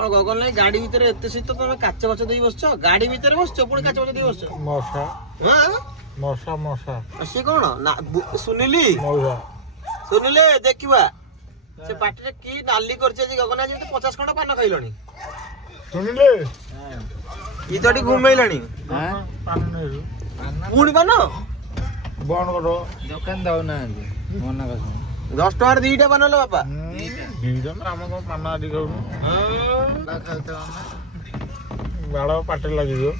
କଣ ଗଗନ ନାଇଁ ଗାଡି ଭିତରେ ଏତେ ଶୀତ ତମେ କାଚ ବାଚ ଦେଇ ବସଛ ଗାଡି ଭିତରେ ବସଛ ପୁଣି କାଚ ବାଚ ଦେଇ ବସଛ ମଶା ହଁ ମଶା ମଶା ସେ କଣ ନା ସୁନିଲି ମଶା ସୁନିଲି ଦେଖିବା ସେ ପାଟିରେ କି ନାଲି କରିଛି ଆଜି ଗଗନ ଆଜି 50 ଖଣ୍ଡ ପାନ ଖାଇଲଣି ଶୁଣିଲେ ଇତଟି ଘୁମେଇଲାଣି ପାନ ନେଇଛୁ ପୁଣି ପାନ ବନ୍ଦ କର ଦୋକାନ ଦଉନାହାନ୍ତି ମନା କରୁଛନ୍ତି 10 ଟଙ୍କାରେ ଦିଟା ପାନ लो ବାପା ଦିଟା ନା ଆମେ କଣ ପାନ ଆଦି ଖାଉନୁ ଖାଉଛ ବାଳ ପାଟିରେ ଲାଗିଯିବ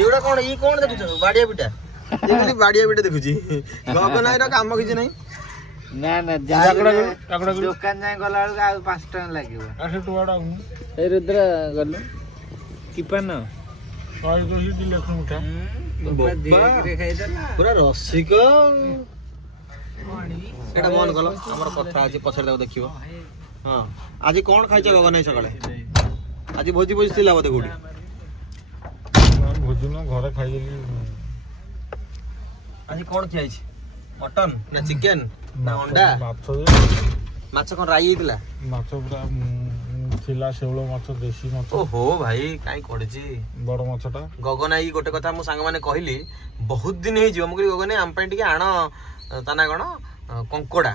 ଏଗୁଡା କଣ ଇ କଣ ଦେଖୁଛ ବାଡିଆ ପିଟା ଦେଖୁଛି ବାଡିଆ ପିଟା ଦେଖୁଛି ଗଗନ ଆଇର କାମ କିଛି ନାହିଁ ନା ନା ଦୋକାନ ଯାଏ ଗଲା ବେଳକୁ ଆଉ 5 ଟଙ୍କା ଲାଗିବ ଆସେ ଟୁଆଡା ଏଇ ରୁଦ୍ର ଗଲୁ କି ପାନ ଶହେ ଦୋଷୀ ଲକ୍ଷ୍ମୀ ମିଠା ପୁରା ରସିକ ଏଟା ବନ୍ଦ କଲ ଆମର କଥା ଅଛି ପଛରେ ତାକୁ ଦେଖିବ ହଁ ଆଜି କଣ ଖାଇଛ ଗଗନ ଭାଇ ସକାଳେ ଆଜି ଭୋଜି ଭୋଜି ଥିଲା ବୋଧେ କୋଉଠି ଭୋଜି ନୁହଁ ଘରେ ଖାଇଦେଲି ଆଜି କଣ ଖିଆଇଛି ମଟନ ନା ଚିକେନ ନା ଅଣ୍ଡା ମାଛ କଣ ରାଇ ହେଇଥିଲା ମାଛ ପୁରା ଥିଲା ଶେଉଳ ମାଛ ଦେଶୀ ମାଛ ଓହୋ ଭାଇ କାଇଁ କରିଛି ବଡ ମାଛଟା ଗଗନ ଭାଇ ଗୋଟେ କଥା ମୁଁ ସାଙ୍ଗମାନେ କହିଲି ବହୁତ ଦିନ ହେଇଯିବ ମୁଁ କହିଲି ଗଗନ ଭାଇ ଆମ ପାଇଁ ଟିକେ ଆଣ ତା ନା କଣ କଙ୍କଡା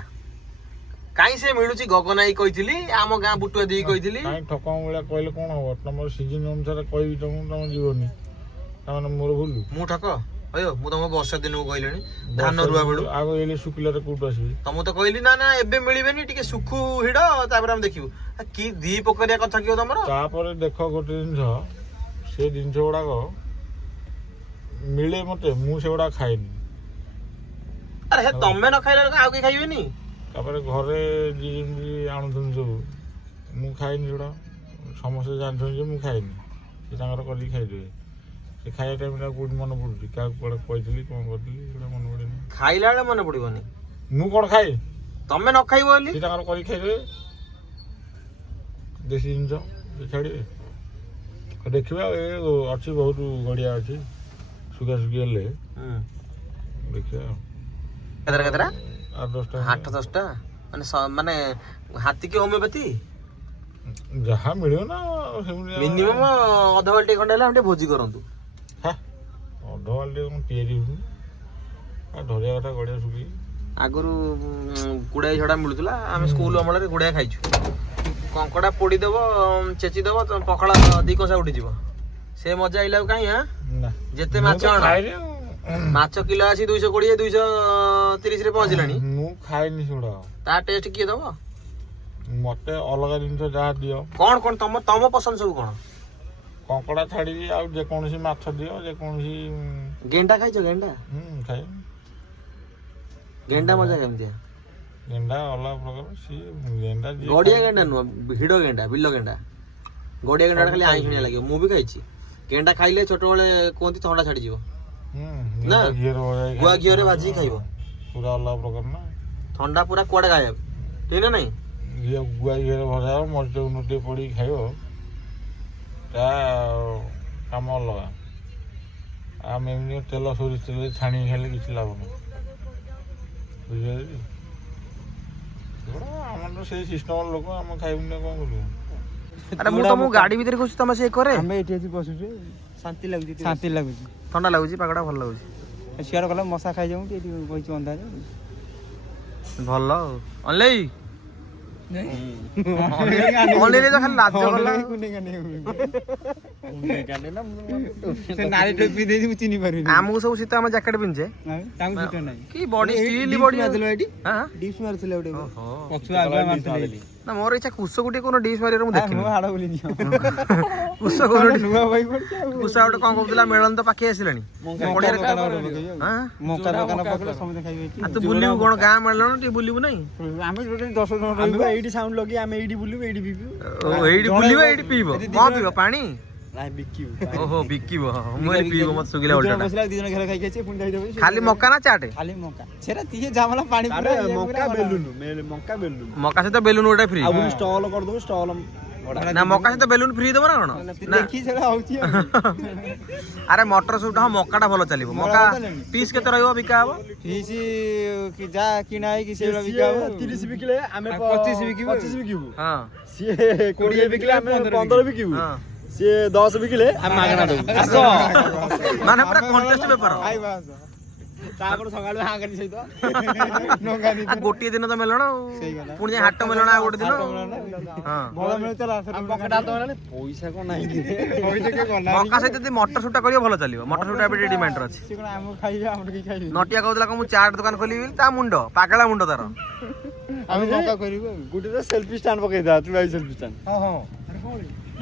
କାଇଁ ସେ ମିଳୁଛି ଗଗନ ଭାଇ କହିଥିଲି ଆମ ଗାଁ ବୁଟୁଆ ଦେଇ କହିଥିଲି କାଇଁ ଠକାମ ଭଳିଆ କହିଲେ କଣ ହବ ତମର ସିଜିନ ଅନୁସାରେ କହିବି ତମେ ଯିବନି ତାମାନେ ମୋର ଭୁଲ ମୁଁ ଠକ ଅୟୋ ମୁଁ ତମକୁ ବର୍ଷା ଦିନକୁ କହିଲିଣି ଧାନ ରୁଆ ବେଳୁ ଆଗ ଏଇଲେ ଶୁଖିଲାରେ କୋଉଠୁ ଆସିବି ତମକୁ ତ କହିଲି ନା ନା ଏବେ ମିଳିବେନି ଟିକେ ସୁଖୁ ହିଡ ତାପରେ ଆମେ ଦେଖିବୁ କି ଦି ପୋକରିଆ କଥା କିଅ ତମର ତାପରେ ଦେଖ ଗୋଟେ ଜିନିଷ ସେ ଜିନିଷ ଗୁଡାକ ମିଳେ ମତେ ମୁଁ ସେଗୁଡା ଖାଏନି ଆରେ ହେ ତମେ ନ ଖାଇଲା ବେଳକୁ ଆଉ କେହି ଖାଇବେନି ତାପରେ ଘରେ ଯିଏ ଯେମିତି ଆଣୁଛନ୍ତି ସବୁ ମୁଁ ଖାଇନି ସେଗୁଡା ସମସ୍ତେ ଜାଣିଛନ୍ତି ଯେ ମୁଁ ଖାଇନି ସେ ତାଙ୍କର କରିକି ଖାଇଦେବେ ସେ ଖାଇବା ଟାଇମରେ କୋଉଠି ମନେ ପଡୁଛି କାହାକୁ କୁଆଡେ କହିଥିଲି କଣ କରିଥିଲି ସେଗୁଡା ମନେ ପଡେନି ଖାଇଲା ବେଳେ ମନେ ପଡିବନି ମୁଁ କଣ ଖାଏ ତମେ ନ ଖାଇବ ବୋଲି ସେ ତାଙ୍କର କରିକି ଖାଇଦେବେ ଦେଶୀ ଜିନିଷ ସେ ଛାଡ଼ିବେ ଦେଖିବା ଏ ଅଛି ବହୁତ ଗଡ଼ିଆ ଅଛି ଶୁଖା ଶୁଖି ହେଲେ ଦେଖିବା କେତେଟା କେତେଟା 8-10ଟା 8-10ଟା ମାନେ ହାତୀ କି ହୋମିଓପାଥି ଯାହା ମିଳିବ ନା ସେମିତି ମିନିମମ ଅଧ ବାଲ୍ଟି ଖଣ୍ଡେ ହେଲେ ଆମେ ଟିକେ ଭୋଜି କରନ୍ତୁ ଅଧ ବାଲ୍ଟି କଣ ତିଆରି ହଉନି ଧରିବା କଥା ଗଡ଼ିଆ ଶୁଖି ଆଗରୁ ଗୁଡାଏ ଝଡା ମିଳୁଥିଲା ଆମେ ସ୍କୁଲ ଅମଳରେ ଗୁଡାଏ ଖାଇଛୁ କଙ୍କଡା ପୋଡିଦବ ଛେଚିଦବ ପଖାଳ 2 କଂସା ଉଠିଯିବ ସେ ମଜା ଆଇଲା କାହିଁ ନା ଯେତେ ମାଛ ଆଣ ମାଛ କିଲୋ ଆସି 220 230 ରେ ପହଞ୍ଚିଲାଣି ମୁଁ ଖାଇନି ସେଗୁଡା ତା ଟେଷ୍ଟ କିଏ ଦବ ମତେ ଅଲଗା ଜିନିଷ ଯାହା ଦିଅ କଣ କଣ ତମ ପସନ୍ଦ ସବୁ କଣ କଙ୍କଡା ଛାଡିକି ଆଉ ଯେକୌଣସି ମାଛ ଦିଅ ଯେକୌଣସି ଗେଣ୍ଡା ଖାଇଛ ଗେଣ୍ଡା ଖାଇ ଗେଣ୍ଡା ମଜା କେମିତିଆ ଗେଣ୍ଡା ଅଲଗା ପ୍ରକାର ସିଏ ଗେଣ୍ଡା ଗଡିଆ ଗେଣ୍ଡା ନୁହଁ ହିଡ ଗେଣ୍ଡା ବିଲ ଗେଣ୍ଡା ଗଡିଆ ଗେଣ୍ଡା ଖାଲି ଆଇଁଷିଣିଆ ଲାଗିବ ମୁଁ ବି ଖାଇଛି ଗେଣ୍ଡା ଖାଇଲେ ଛୋଟବେଳେ କୁହନ୍ତି ଥଣ୍ଡା ଛାଡିଯିବ ନା ଗୁଆ ଘିଅରେ ଭାଜିକି ଖାଇବ ପୁରା ଅଲଗା ପ୍ରକାର ନା ଥଣ୍ଡା ପୁରା କୁଆଡେ ଗାୟବ ଠିକ ନା ନାଇଁ ଗୁଆ ଘିଅରେ ଭଜା ହବ ମରିଚ ଗୁଣ୍ଡ ଟିକେ ପଡ଼ିକି ଖାଇବ ତା କାମ ଅଲଗା ଆମେ ଏମିତି ତେଲ ସୋରିଷ ତେଲରେ ଛାଣିକି ଖାଇଲେ କିଛି ଲାଭ ନାହିଁ ବୁଝିପାରିଲେ ଆମର ତ ସେଇ ସିଷ୍ଟମର ଲୋକ ଆମେ ଖାଇବୁନି କଣ କରିବୁ ଆରେ ମୁଁ ତମକୁ ଗାଡି ଭିତରେ କହୁଛି ତମେ ସେ କରେ ଆମେ ଏଠି ଆସି ବସୁଛୁ ଶାନ୍ତି ଲାଗୁଛି ଥଣ୍ଡା ଲାଗୁଛି ପାଗଟା ଭଲ ଲାଗୁଛି ସିଆଡେ ଗଲେ ମଶା ଖାଇଯାଉ ଏଠି ବଇଛୁ ଅନ୍ଧାରେ ଭଲ ଆଉ ଅନଲେଇ ଅନଲେଇ ତ ଖାଲି ଲାଜ କଲା ଆମକୁ ସବୁ ଶୀତ ଆମେ ଜ୍ୟାକେଟ ପିନ୍ଧେ କି ବଡି ଷ୍ଟିଲ ବଡି ନା ମୋର ଇଚ୍ଛା କୁଶକୁ ଟିକେ କୋନ ଡିସ୍ ମାରିବାର ମୁଁ ଦେଖିନି କୁଶ ଗୋଟେ କଣ କହୁଥିଲା ମେଳନ ତ ପାଖେଇ ଆସିଲାଣି ତୁ ବୁଲିବୁ କଣ ଗାଁ ମେଳନ ଟିକେ ବୁଲିବୁ ନାଇଁ ଆମେ 10 ଜଣ ରହିବୁ ଏଇଠି ସାଉଣ୍ଡ ଲଗେଇ ଆମେ ଏଇଠି ବୁଲିବୁ ଏଇଠି ପିଇବୁ ଏଇଠି ବୁଲିବ ଏଇଠି ପିଇବ କଣ ପିଇବ ପାଣି ନାଇଁ ବିକିବୁ ଓହୋ ବିକିବ ମୁଁ ଏଇଠି ପିଇବ ମତେ ସୁଗିଲା ବସିଲା 2 ଜଣ ଘରେ ଖାଇକି ଅଛି ପୁଣି ଯାଇଦବ ଖାଲି ମକା ନା ଚାଟେ ଖାଲି ମକା ସେରା ଟିକେ ଜାମଲା ପାଣି ପୁରା ମକା ବେଲୁନ ମକା ସହିତ ବେଲୁନ ଗୋଟେ ଫ୍ରି ଆଉ ପୁଣି ଷ୍ଟଲ କରିଦବୁ ଷ୍ଟଲ ନା ମକା ସହିତ ବେଲୁନ ଫ୍ରି ଦେବ ନା କଣ ଦେଖି ସେଟା ହଉଛି ଆରେ ମଟର ସୁଟ ହଁ ମକାଟା ଭଲ ଚାଲିବ ମକା ପିସ୍ କେତେ ରହିବ ବିକା ହବ ଫିସ୍ ଯାହା କିଣା ହେଇକି ସେଇଟା ବିକା ହବ 30 ବିକିଲେ ଆମେ 25 ବିକିବୁ 25 ବିକିବୁ ହଁ ସିଏ 20 ବିକିଲେ ଆମେ 15 ବିକିବୁ ସିଏ 10 ବିକିଲେ ଆମେ ମାଗଣା ଦବୁ ଆସ ମାନେ ପୁରା କଣ୍ଟେଷ୍ଟ ବେପାର ତାପରେ ସକାଳୁ ହାଙ୍ଗାନି ସହିତ ଗୋଟିଏ ଦିନ ତ ମେଲଣ ଆଉ ପୁଣି ଯାଇ ହାଟ ମେଲଣ ଆଉ ଗୋଟେ ଦିନ ଭଲ ମିଳୁଥିଲା ପଇସା କଣ ନାହିଁ ମକା ସହିତ ଯଦି ମଟର ସୁଟା କରିବ ଭଲ ଚାଲିବ ମଟର ସୁଟା ଏବେ ଟିକେ ଡିମାଣ୍ଡ ଅଛି ସେ କଣ ଆମକୁ ଖାଇବେ ଆମର କି ଖାଇବେ ନଟିଆ କହୁଥିଲା କଣ ମୁଁ ଚାଟ ଦୋକାନ ଖୋଲିବି ବୋଲି ତା ମୁଣ୍ଡ ପାଗଳା ମୁଣ୍ଡ ତାର ଆମେ ମକା କରିବୁ ଗୋଟେ ତ ସେଲ୍ଫି ଷ୍ଟାଣ୍ଡ ପକେଇଦା ତୁ ଭାଇ ସେଲ୍ଫି ଷ୍ଟାଣ୍ଡ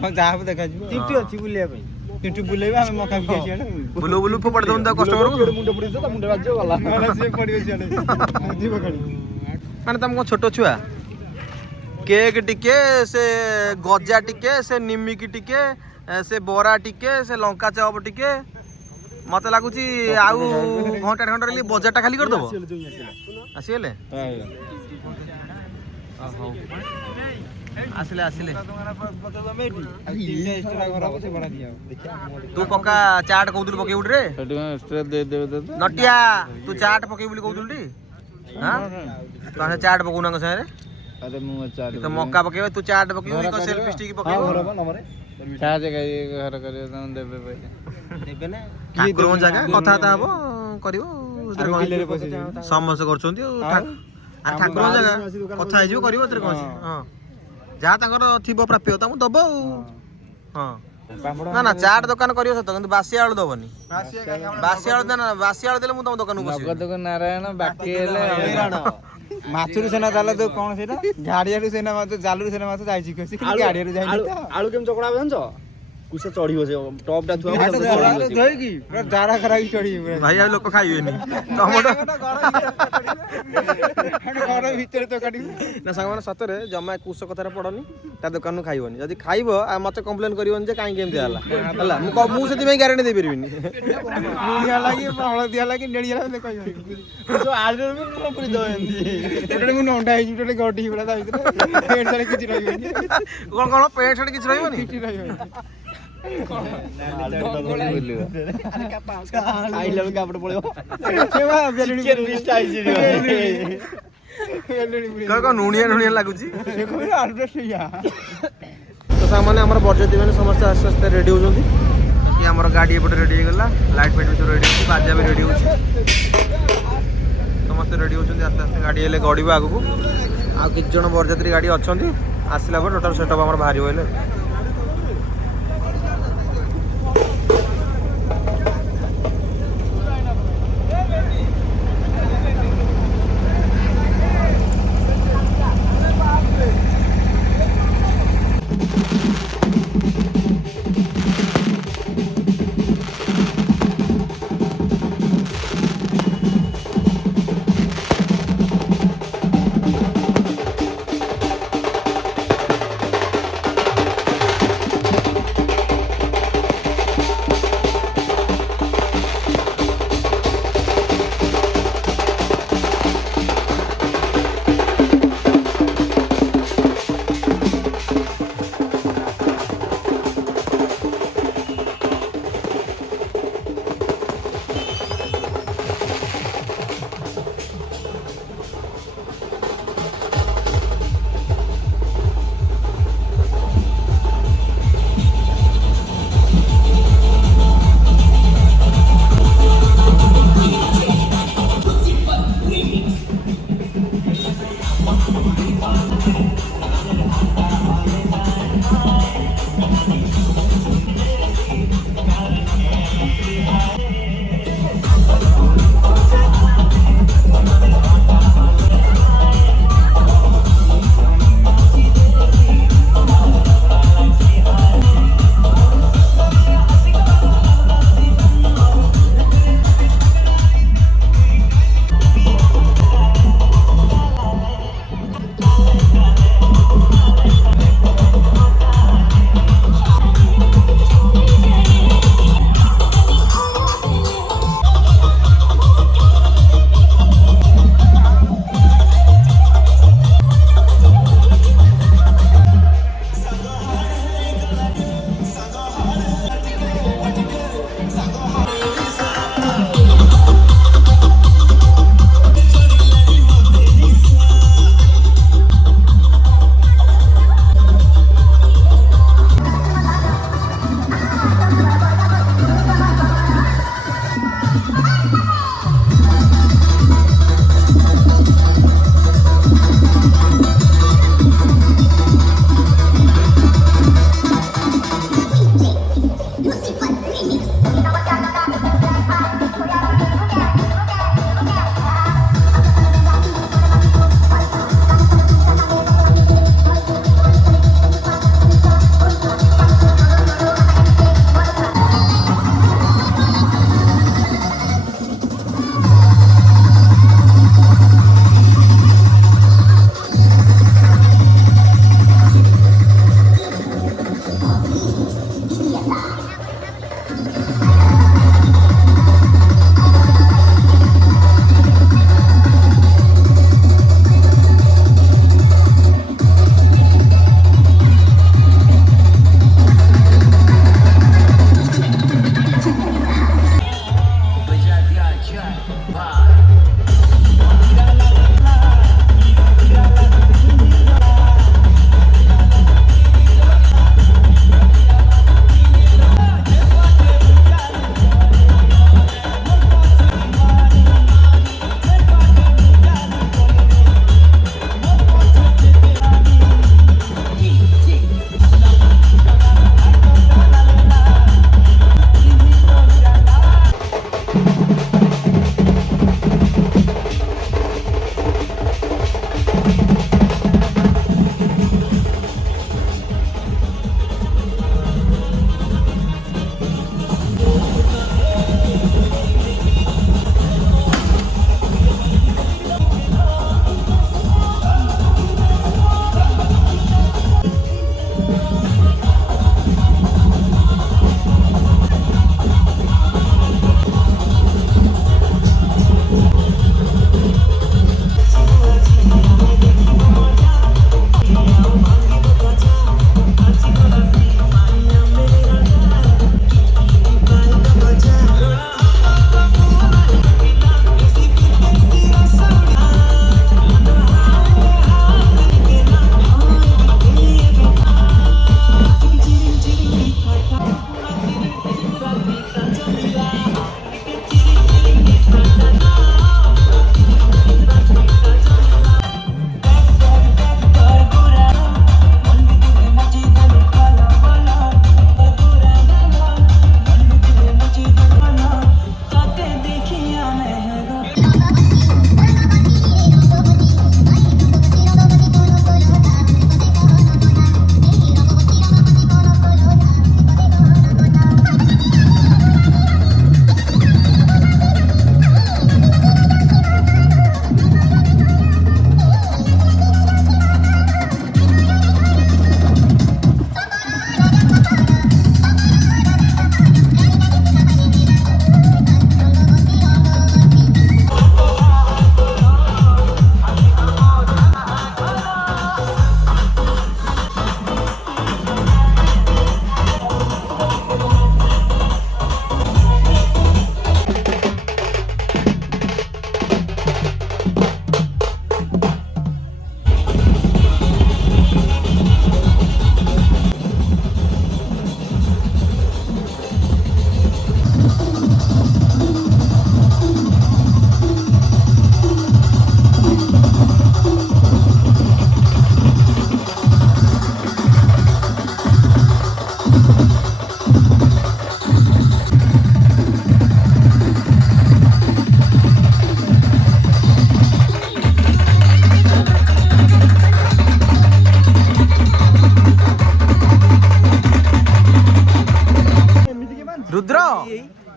ହଁ ଯାହାକୁ ଦେଖାଯିବ ଚିଠି ଅଛି ବୁଲିବା ପାଇଁ ଚିଠି ବୁଲେଇବା ଆମେ ମକା ବିକି ଆସିବା ବୁଲୁ ବୁଲୁ ଫୋପାଡ଼ି ଦଉନ ତା କଷ୍ଟମରକୁ ମୁଣ୍ଡ ପଡିଛ ତା ମୁଣ୍ଡ ବାଜିବ ଗଲା ନହେଲେ ସିଏ ପଡିବ ସିଆଡେ ଯିବ ଖାଲି ମାନେ ତମ କଣ ଛୋଟ ଛୁଆ କେକ୍ ଟିକେ ସେ ଗଜା ଟିକେ ସେ ନିମିକି ଟିକେ ସେ ବରା ଟିକେ ସେ ଲଙ୍କା ଚପ ଟିକେ ମତେ ଲାଗୁଛି ଆଉ ଘଣ୍ଟାଟେ ଘଣ୍ଟା ବଜାରଟା ଖାଲି କରିଦବ ଆସିଗଲେ ଆସିଲେ ଆସିଲେ ତୁ ପକା ଚାଟ କହୁଥିଲୁ ପକେଇବୁ ରେ ନଟିଆ ତୁ ଚାଟ ପକେଇବୁ ବୋଲି କହୁଥିଲୁ ଟି ହଁ ଚାଟ ପକଉ ନା ସାଙ୍ଗରେ ତ ମକା ପକେଇବ ତୁ ଚାଟ ପକେଇବୁ ସେଲ୍ଫି ଷ୍ଟିକ୍ ପକେଇବୁ ଠାକୁରଙ୍କ ଜାଗା କଥାବାର୍ତ୍ତା ହବ କରିବ ସମସ୍ତେ କରୁଛନ୍ତି ଆଉ ଠାକୁରଙ୍କ ଜାଗା କଥା ହେଇଯିବ କରିବ ଏଥିରେ କଣ ଅଛି ହଁ ଯାହା ତାଙ୍କର ଥିବ ପ୍ରାପ୍ୟ ତାଙ୍କୁ ଦବ ଆଉ ହଁ ନା ନା ଚାଟ ଦୋକାନ କରିବ ସତ କିନ୍ତୁ ବାସି ଆଳୁ ଦବନି ବାସି ଆଳୁ ବାସି ଆଳୁ ଦେଲେ ମୁଁ ତମ ଦୋକାନକୁ ବସିବି ନାରାୟଣ ବାକି ହେଲେ ମାଛରୁ ସେନା ଜାଲ ଦଉ କଣ ସେଇଟା ଗାଡିଆରୁ ସେନା ମାଛ ଜାଲରୁ ସେନା ମାଛ ଯାଇଛି ଗାଡିଆରୁ ଯାଇଛି ଆଳୁ କେମିତି ଚକଡା ଜାଣିଛ କୁସେ ଚଢିବ ସେ ଟପଟା ଥୁଆ ଧୋଇକି ପୁରା ଦାରା ଖରା କି ଚଢିବ ଭାଇ ଆଉ ଲୋକ ଖାଇବେନି ଟମାଟୋ ଘର ଭିତରେ ତ କାଟିବୁ ନା ସାଙ୍ଗମାନେ ସତରେ ଜମା କୁଶ କଥାରେ ପଡନି ତା ଦୋକାନରୁ ଖାଇବନି ଯଦି ଖାଇବ ଆଉ ମତେ କମ୍ପ୍ଲେନ କରିବନି ଯେ କାହିଁକି ଏମିତି ହେଲା ହେଲା ମୁଁ ସେଥିପାଇଁ ଗ୍ୟାରେଣ୍ଟି ଦେଇପାରିବିନି ଲୁଣିଆ ଲାଗି ହଳଦିଆ ଲାଗି ନେଳିଆ ଲାଗି କହିବନି ଆଳୁରେ ବି ପୁରା ପୁରି ଦବ ଏମିତି ମୁଁ ନଣ୍ଡା ହେଇଛି ଗୋଟେ ଗଡି ଭଳିଆ ତା ଭିତରେ ପେଟ ସାରେ କିଛି ରହିବନି କଣ ପେଟ ସାରେ କିଛି ରହିବନି କିଛି ରହିବନି ନୁଣିଆ ଲାଗୁଛି ତ ସାଙ୍ଗମାନେ ଆମର ବରଯାତ୍ରୀ ମାନେ ସମସ୍ତେ ଆସ୍ତେ ଆସ୍ତେ ରେଡି ହଉଛନ୍ତି ଆମର ଗାଡି ଏପଟେ ରେଡି ହେଇଗଲା ଲାଇଟ୍ ଫାଇଟ୍ ବି ରେଡି ହଉଛି ବାଜା ବି ରେଡି ହଉଛି ସମସ୍ତେ ରେଡି ହଉଛନ୍ତି ଆସ୍ତେ ଆସ୍ତେ ଗାଡି ହେଲେ ଗଡିବ ଆଗକୁ ଆଉ କିଛି ଜଣ ବରଯାତ୍ରୀ ଗାଡି ଅଛନ୍ତି ଆସିଲା ପରେ ଟୋଟାଲ ସେଟଅପ୍ ଆମର ବାହାରିବ ହେଲେ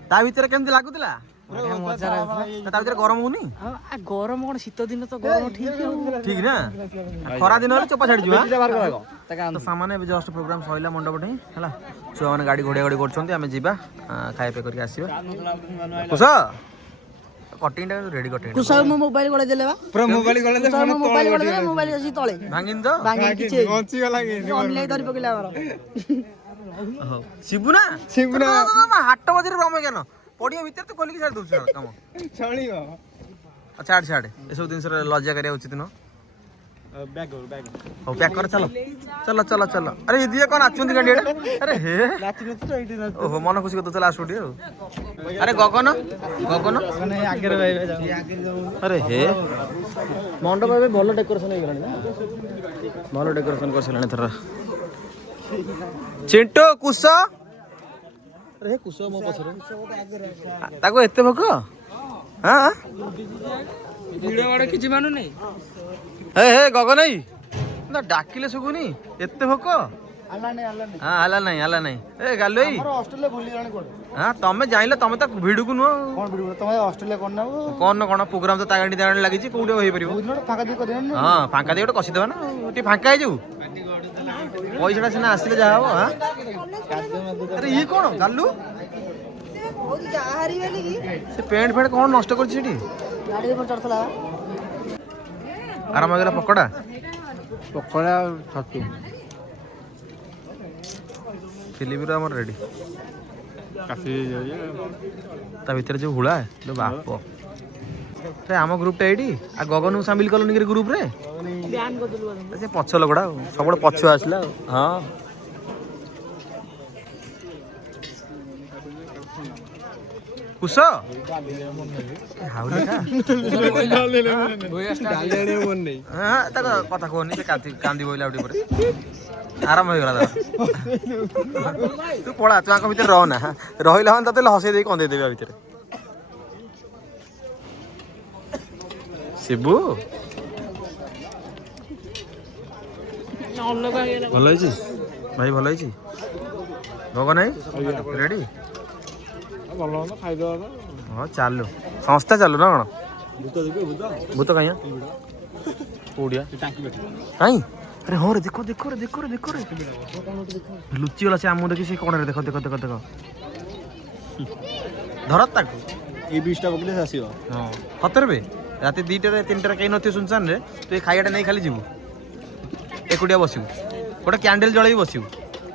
ତା ଭିତରେ କେମିତି ଲାଗୁଥିଲା? ମଜା ଲାଗୁଥିଲା। ତା ଭିତରେ ଗରମ ହଉନି? ଗରମ କଣ ଶୀତ ଦିନ ତ ଗରମ ଠିକ ଠିକ ନା? ଖରା ଦିନ ହେଲେ ଚୋପା ଛାଡିଯିବ। ତ ସାମାନ୍ୟ ଏବେ ଜଷ୍ଟ ପ୍ରୋଗ୍ରାମ ସରିଲା ମଣ୍ଡପଟେ ହେଲା। ଛୁଆମାନେ ଗାଡ଼ି ଘୋଡ଼ିଆ ଘୋଡ଼ି କରୁଛନ୍ତି, ଆମେ ଯିବା ଖାଇବା ପିଇବା କରିକି ଆସିବା। କୁଶ କଟିଂଟା ରେଡ଼ି କଟିଂ କୁସାଉ ମୋ ମୋବାଇଲ ଗଳେଇ ଦେଲେ ବା ପୁରା ମୋବାଇଲ ଗଲେ କୁସାଉ ମୋ ମୋବାଇଲ ଗଳେଇ ଦେଲେ ମୋବାଇଲ ଅଛି ତଳେ ଭାଙ୍ଗିନି ତ? ଭାଙ୍ଗି କିଛି ବଞ୍ଚି ଗଲା କି ଅନଲାଇନ ଧରି ପକେଇଲା ଆମର ଶିବୁନା ଶିବୁନା। ହାଟ ମଝିରେ ରମଜ୍ଞାନ ପଡ଼ିଆ ଭିତରେ ତ ଖୋଲିକି ଛାଡ଼ି ଦଉଛୁ କାମ। ଚଳିବ। ଛାଡ଼ ଛାଡ଼ ଏସବୁ ଜିନିଷରେ ଲଜ୍ଜା କରିବା ଉଚିତ ନୁହଁ। ହଉ ପ୍ୟାକ୍ କର ଚାଲ ଚାଲ ଚାଲ ଚାଲ। ଆରେ ଦିଏ କ'ଣ ନାଚୁଛନ୍ତି ଗାଣ୍ଡି ଆରେ ହେ ଓହୋ ମନ ଖୁସି କରିଦେଉଥିଲା ଆସୁ ଟିକେ ଆଉ। ଆରେ ଗଗନ ଗଗନ ଆଗରେ ଆରେ ହେ ମଣ୍ଡପ ଏବେ ଭଲ ଡେକୋରେସନ୍ ହେଇଗଲାଣି ନା? ଭଲ ଡେକୋରେସନ୍ କରିସାରିଲାଣି ଏଥର। ଚିଣ୍ଟୁ କୁଶ ଆରେ କୁଶ ମୋ ପଛରେ ତାକୁ ଏତେ ଭୋକ? ହଁ କିଛି ମାନୁନି ହେ ହେ ଗଗନ ଭାଇ ନା ଡାକିଲେ ଶୁଭୁନି ଏତେ ଭୋକ? ହଁ ଆଲା ନାହିଁ ଆଲା ନାହିଁ। ଏ ଗାଲୁ ଭାଇ ହଁ ତମେ ଜାଣିଲ ତମେ ତା ଭିଡକୁ ନୁହଁ କଣ କଣ ପ୍ରୋଗ୍ରାମ ତ ତା ଗାଣ୍ଡି ଲାଗିଛି କୋଉଠି ହେଇପାରିବ? ହଁ ଫାଙ୍କା ଦେଇ ଗୋଟେ କଷିଦେବା ନା ଟିକେ ଫାଙ୍କା ହେଇଯାଉ ପଇସାଟା ସିନା ଆସିଲେ ଯାହା ହବ। ଆରେ ଇଏ କଣ ଗାଲୁ ସେ ପ୍ୟାଣ୍ଟ ଫ୍ୟାଣ୍ଟ କଣ ନଷ୍ଟ କରିଛି ସେଠି? ଆରାମ ହେଇଗଲା ପକୋଡା ଛତୁ ଫିଲିପିର ଆମର ରେଡି। ତା ଭିତରେ ଯୋଉ ହୁଳା ବାପ ଆମ ଗ୍ରୁପଟା ଏଇଠି ଆଉ ଗଗନକୁ ସାମିଲ କଲନି କି ଗ୍ରୁପରେ? ସେ ପଛ ଲୋକଟା ଆଉ ସବୁବେଳେ ପଛୁଆ ଆସିଲା ଆଉ। ହଁ କୁଶ ତା କଥା କୁହନି ସେ କାନ୍ଦି ବୋଇଲା ଆଉ ଟିକେ ପରେ ଆରାମ ହେଇଗଲା ତାର। ତୁ ପଳା ତୁ ଆଙ୍କ ଭିତରେ ରହ ନା ରହିଲା ମାନେ ତତେ ହସେଇ ଦେଇକି କନ୍ଦେଇ ଦେବି ଆ ଭିତରେ। ଶିବୁ ଭଲ ହେଇଛି ଭାଇ ଭଲ ହେଇଛି। ଗଗନ ଭାଇ ରେଡି? ଭଲ ମନ୍ଦ ଖାଇଦେବା ହଁ ଚାଲୁ ସଂସ୍ଥା ଚାଲୁ ନା କ'ଣ? ଭୂତ କାହିଁ କୋଉଠିଆ କାଇଁ? ଆରେ ହଁ ରେ ଦେଖ ଦେଖ ରେ ଦେଖ ରେ ଦେଖ ରେ ଲୁଚିଗଲା ସେ ଆମକୁ ଦେଖି ସେ କଣରେ ଦେଖ ଦେଖ ଦେଖ ଦେଖ ଧର ତାକୁ ଏଇ ବିଷଟା ପକେଇଲେ ସେ ଆସିବ। ହଁ ସତରେ ବେ ରାତି 2ଟାରେ 3ଟାରେ କେହି ନଥିବେ ସୁନସାନରେ ତୁ ଏ ଖାଇବାଟା ନେଇ ଖାଲି ଯିବୁ ଏକୁଟିଆ ବସିବୁ ଗୋଟେ କ୍ୟାଣ୍ଡେଲ ଜଳେଇ ବସିବୁ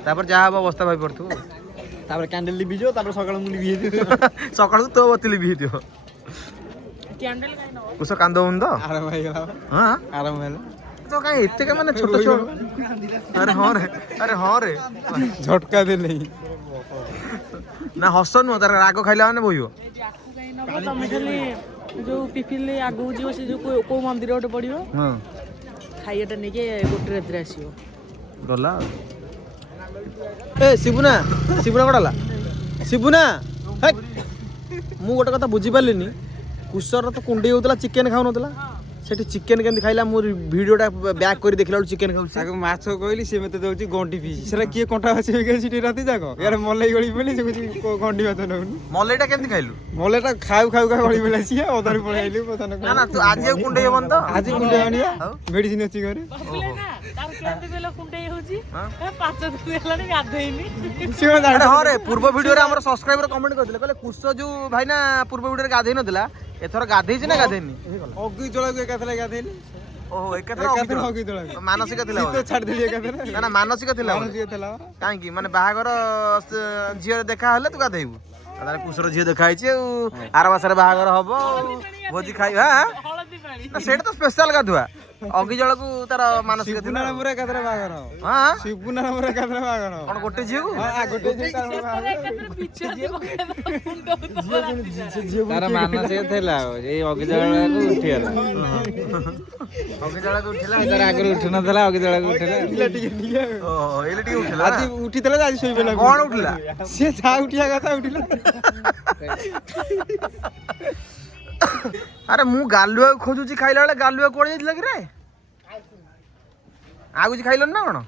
ତାପରେ ଯାହା ହବ ଅବସ୍ଥା ଭାବି ପଡୁଥିବୁ। ତାପରେ କ୍ୟାଣ୍ଡେଲ ଲିଭିଯିବ ତାପରେ ସକାଳୁ ମୁଁ ଲିଭି ହେଇଯିବ ସକାଳୁ ତୋ ବତି ଲିଭି ହେଇଥିବ। କୁଶ କାନ୍ଦ ହଉନି ତ? ଆରାମ ହେଇଗଲା ହଁ ଆରାମ ହେଲା ତ କାଇଁ ଏତେ ମାନେ ଛୋଟ ଛୁଆ ଆରେ ହଁ ରେ ଝଟକା ଦେଲେ ନା ହସ ନୁହଁ ତାର ରାଗ ଖାଇଲା ମାନେ ବୋହିବ। ତମେ ଖାଲି ଯୋଉ ପିପିଲି ଆଗକୁ ଯିବ ସେ ଯୋଉ କୋଉ ମନ୍ଦିର ଗୋଟେ ପଡିବ ହଁ ଖାଇବାଟା ନେଇକି ଗୋଟେ ରାତିରେ ଆସିବ ଗଲା ଏ ଶିବୁନା ଶିବୁନା କଣ ହେଲା? ଶିବୁନା ମୁଁ ଗୋଟେ କଥା ବୁଝିପାରିଲିନି କୁଶର ତ କୁଣ୍ଡେଇ ହଉଥିଲା ଚିକେନ ଖାଉନଥିଲା ସେଠି ଚିକେନ କେମିତି ଖାଇଲା? ମୁଁ ଭିଡ଼ିଓଟା ବ୍ୟାକ୍ କରି ଦେଖିଲା ବେଳକୁ ଚିକେନ ଖାଉଛି। ତାକୁ ମାଛ କହିଲି ସେ ମତେ ଦଉଛି ଗଣ୍ଡି ପିସ୍ ସେଟା କିଏ କଣ୍ଟା ବାଛିବେ ସେଠି ରାତି ଯାକ ୟାର ମଲେଇ ଗଳି ପଇଲେ ସେ କହୁଛି ଗଣ୍ଡି ମାଛ ନଉନି। ମଲେଇଟା କେମିତି ଖାଇଲୁ? ମଲେଇଟା ଖାଉ ଖାଉ ଗଳି ପଇଲା ସିଏ ଅଧାରୁ ପଳେଇ ଆଇଲି ନା ନା ତୁ ଆଜି ଆଉ କୁଣ୍ଡେଇ ହବନି ତ? ଆଜି କୁଣ୍ଡେଇ ହବନି ମେଡିସିନ ଅଛି ଘରେ। ହଁ ରେ ପୂର୍ବ ଭିଡ଼ିଓରେ ଆମର ସବସ୍କ୍ରାଇବର କମେଣ୍ଟ କରିଥିଲେ କହିଲେ କୁଶ ଯୋଉ ଭାଇ ନା ପୂର୍ବ ଭିଡ଼ିଓରେ ଗାଧେଇ ନଥିଲା ଏଥର ଗାଧେଇଛି ନା ଗାଧେଇନି? ଅଗି ଜଳାକୁ ଏକାଥରେ ଗାଧେଇଲି। ଓହୋ ଏକାଥରେ ଅଗି ଜଳାକୁ ମାନସିକ ଥିଲା ଛାଡ଼ିଦେଲି ଏକାଥରେ। ନା ନା ମାନସିକ ଥିଲା କାହିଁକି ମାନେ ବାହାଘର ଝିଅ ଦେଖା ହେଲେ ତୁ ଗାଧେଇବୁ ତାହେଲେ କୁଶର ଝିଅ ଦେଖା ହେଇଛି ଆଉ ଆର ମାସରେ ବାହାଘର ହବ ଭୋଜି ଖାଇବା ନା ସେଇଟା ତ ସ୍ପେଶାଲ ଗାଧୁଆ ଅଗି ଜଳକୁ ତାର ମାନସିକ ଥିଲା ଏକାଥରେ ବାହାଘର ଶିବୁନା ଏକାଥରେ ବାହାଘର କଣ ଗୋଟେ ଝିଅକୁ ତାର ମାନସିକ ଥିଲା ଏଇ ଅଗି ଜଳାକୁ ଉଠିଗଲା ଅଗି ଜଳକୁ ଉଠିଲା ତାର ଆଗରୁ ଉଠୁନଥିଲା ଅଗି ଜଳାକୁ ଉଠିଲା ଟିକେ ଉଠିଲା ଆଜି ଉଠିଥିଲା ଆଜି ଶୋଇପଇଲା କଣ ଉଠିଲା ସିଏ ଯାହା ଉଠିବା କଥା ଉଠିଲା। ଆରେ ମୁଁ ଗାଲୁଆକୁ ଖୋଜୁଛି ଖାଇଲା ବେଳେ ଗାଲୁଆ କୁଆଡେ ଯାଇଥିଲା କି ରେ? ଆଉ କିଛି ଖାଇଲନି ନା କଣ?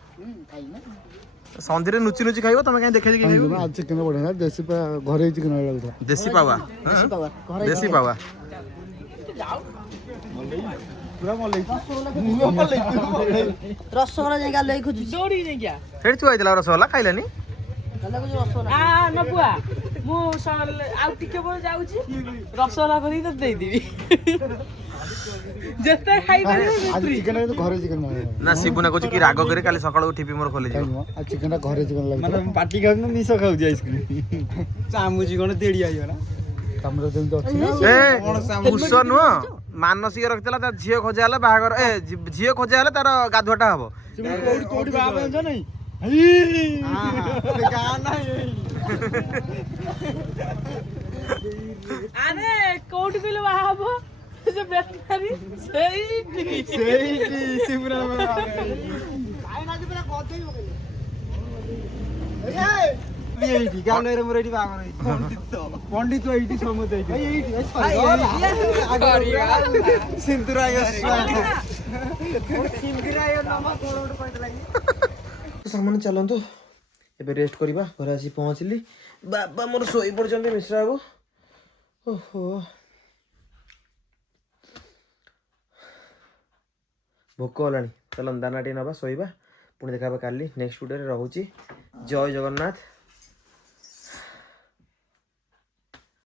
ସନ୍ଧିରେ ନୁଚି ନୁଚି ଖାଇବ ତମେ କାଇଁ ଦେଖେଇ ଦେଖେଇ ଖାଇବ आज चिकन बढ़िया देसी घरे चिकन लगता ଦେଶୀ ପାୱା ଦେଶୀ ପାୱା ରସଗୋଲା ଯାଇ ଗାଲେ ଖୋଜୁଛି ଦୌଡ଼ିକି ଯାଇକି ଆ। ସେଠି ଥୁଆ ହେଇଥିଲା ରସଗୋଲା ଖାଇଲାନି ଗାଲେ ଖୋଜୁଛି ରସଗୋଲା ନବୁଆ ମୁଁ ଆଉ ଟିକେ ପରେ ଯାଉଛି ରସଗୋଲା କରିକି ତତେ ଦେଇଦେବି ଯେତେ ଖାଇପାରିବେ आज चिकन घरे चिकन ନା ଶିବୁନା କହୁଛି କି ରାଗ କରି କାଲି ସକାଳୁ ଠିପି ମୋର ଖୋଲିଯିବ आज चिकन घरे चिकन लगता ମାନେ ପାଟି ଖାଉଛୁ ମିଶ ଖାଉଛି ଆଇସ୍କ୍ରିମ ଚାମୁଚି କଣ ତେଡି ଆଇବ ନା तमरो जेमति अछि ଏ ଭୂଷ ନୁହଁ ମାନସିକ ରଖିଥିଲା ତାର ଝିଅ ଖୋଜା ହେଲେ ବାହାଘର ଝିଅ ଖୋଜା ହେଲେ ତାର ଗାଧୁଆଟା ହବ କୋଉଠି ବାହା ଜାଣିଛ ନାଇଁ ଆରେ କୋଉଠି କହିଲୁ ବାହା ହବ ସେ ବେଟନାରୀ ସେଇଠି ଶିବୁନା ଏଇଠି ଗାଲରେ ମୋର ଏଇଠି ବାହାଘର ହେଇଛି ପଣ୍ଡିତ ଏଇଠି ସମସ୍ତେ ଏଇଠି ସାମାନ ଚାଲନ୍ତୁ ଏବେ ରେଷ୍ଟ କରିବା ଘରେ ଆସି ପହଞ୍ଚିଲି ବାବା ମୋର ଶୋଇ ପଡିଛନ୍ତି ମିଶ୍ରା ବାବୁ ଓହୋ ଭୋକ ହେଲାଣି ଚାଲ ଦାନା ଟିକେ ନେବା ଶୋଇବା ପୁଣି ଦେଖା ହେବା କାଲି ନେକ୍ସଟ ଭିଡ଼ିଓରେ ରହୁଛି ଜୟ ଜଗନ୍ନାଥ।